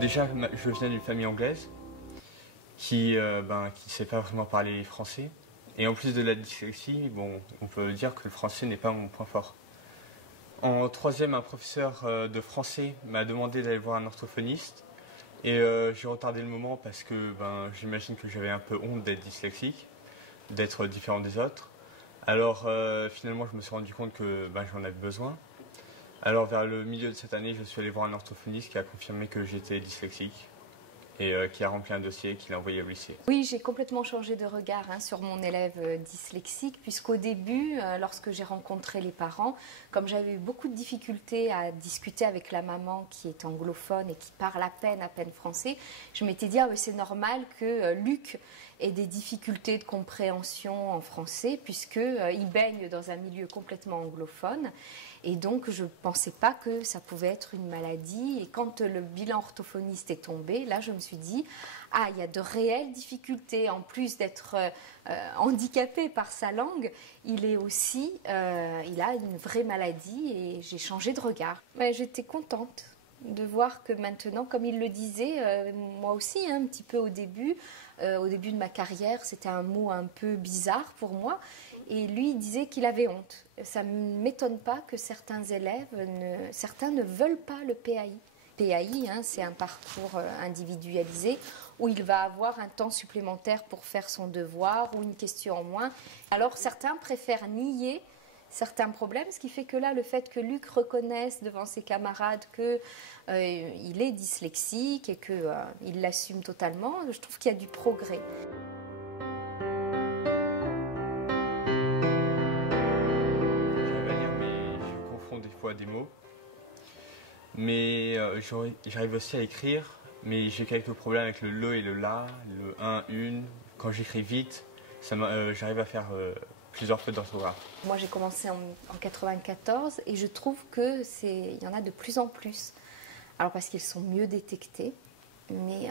Déjà, je viens d'une famille anglaise qui qui sait pas vraiment parler français. Et en plus de la dyslexie, bon, on peut dire que le français n'est pas mon point fort. En troisième, un professeur de français m'a demandé d'aller voir un orthophoniste. Et j'ai retardé le moment parce que j'imagine que j'avais un peu honte d'être dyslexique, d'être différent des autres. Alors finalement, je me suis rendu compte que j'en avais besoin. Alors vers le milieu de cette année, je suis allé voir un orthophoniste qui a confirmé que j'étais dyslexique et qui a rempli un dossier et qui l'a envoyé au lycée. Oui, j'ai complètement changé de regard sur mon élève dyslexique, puisqu'au début, lorsque j'ai rencontré les parents, comme j'avais eu beaucoup de difficultés à discuter avec la maman qui est anglophone et qui parle à peine français, je m'étais dit, c'est normal que Luc ait des difficultés de compréhension en français, puisqu'il baigne dans un milieu complètement anglophone. Et donc, je ne pensais pas que ça pouvait être une maladie. Et quand le bilan orthophoniste est tombé, là, je me suis dit, il y a de réelles difficultés. En plus d'être handicapé par sa langue, il a une vraie maladie et j'ai changé de regard. Mais j'étais contente de voir que maintenant, comme il le disait, moi aussi, un petit peu au début de ma carrière, c'était un mot un peu bizarre pour moi. Et lui, il disait qu'il avait honte. Ça ne m'étonne pas que certains élèves, certains ne veulent pas le PAI. PAI, c'est un parcours individualisé où il va avoir un temps supplémentaire pour faire son devoir ou une question en moins. Alors certains préfèrent nier certains problèmes, ce qui fait que là, le fait que Luc reconnaisse devant ses camarades qu'il est dyslexique et qu'il l'assume totalement, je trouve qu'il y a du progrès. Des fois des mots, mais j'arrive aussi à écrire, mais j'ai quelques problèmes avec le et le la, le un, une. Quand j'écris vite, j'arrive à faire plusieurs fautes d'orthographe. Moi j'ai commencé en 94 et je trouve que il y en a de plus en plus. Alors parce qu'ils sont mieux détectés, mais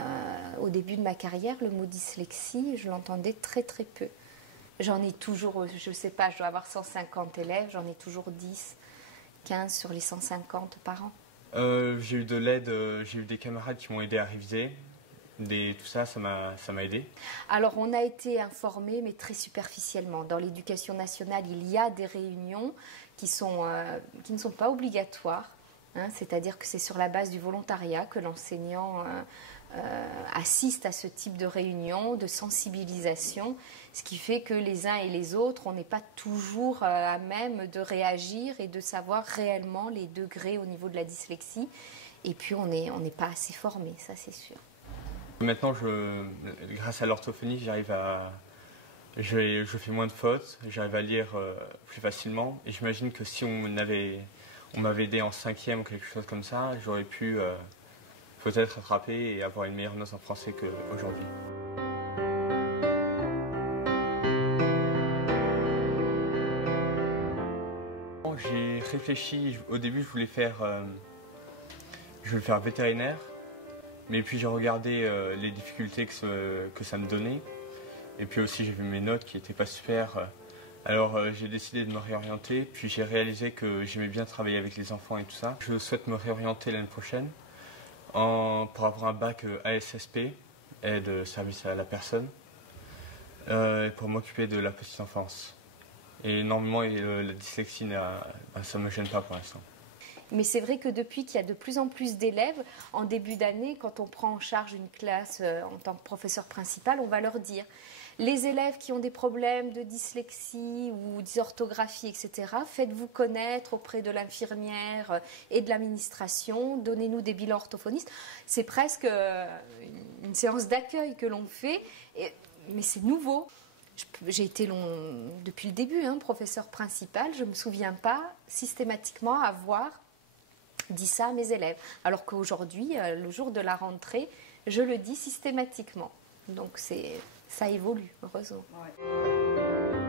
au début de ma carrière, le mot dyslexie, je l'entendais très très peu. J'en ai toujours, je sais pas, je dois avoir 150 élèves, j'en ai toujours 10. 15 sur les 150 par an. J'ai eu de l'aide, j'ai eu des camarades qui m'ont aidé à réviser. Tout ça, ça m'a aidé. Alors on a été informés, mais très superficiellement. Dans l'éducation nationale, il y a des réunions qui ne sont pas obligatoires. C'est-à-dire que c'est sur la base du volontariat que l'enseignant assiste à ce type de réunion, de sensibilisation, ce qui fait que les uns et les autres, on n'est pas toujours à même de réagir et de savoir réellement les degrés au niveau de la dyslexie. Et puis on n'est pas assez formé, ça c'est sûr. Maintenant, grâce à l'orthophonie, je fais moins de fautes, j'arrive à lire plus facilement. Et j'imagine que si on m'avait aidé en 5e ou quelque chose comme ça, j'aurais pu peut-être rattraper et avoir une meilleure note en français qu'aujourd'hui. J'ai réfléchi, au début je voulais faire vétérinaire, mais puis j'ai regardé les difficultés que ça me donnait, et puis aussi j'ai vu mes notes qui n'étaient pas super. Alors j'ai décidé de me réorienter, puis j'ai réalisé que j'aimais bien travailler avec les enfants et tout ça. Je souhaite me réorienter l'année prochaine pour avoir un bac ASSP, aide service à la personne, pour m'occuper de la petite enfance. Et normalement, la dyslexie, ça ne me gêne pas pour l'instant. Mais c'est vrai que depuis qu'il y a de plus en plus d'élèves, en début d'année, quand on prend en charge une classe en tant que professeur principal, on va leur dire les élèves qui ont des problèmes de dyslexie ou dysorthographie, etc., faites-vous connaître auprès de l'infirmière et de l'administration, donnez-nous des bilans orthophonistes. C'est presque une séance d'accueil que l'on fait, mais c'est nouveau. J'ai été depuis le début professeur principal, je ne me souviens pas systématiquement avoir dit ça à mes élèves. Alors qu'aujourd'hui, le jour de la rentrée, je le dis systématiquement. Donc ça évolue, heureusement. Ouais.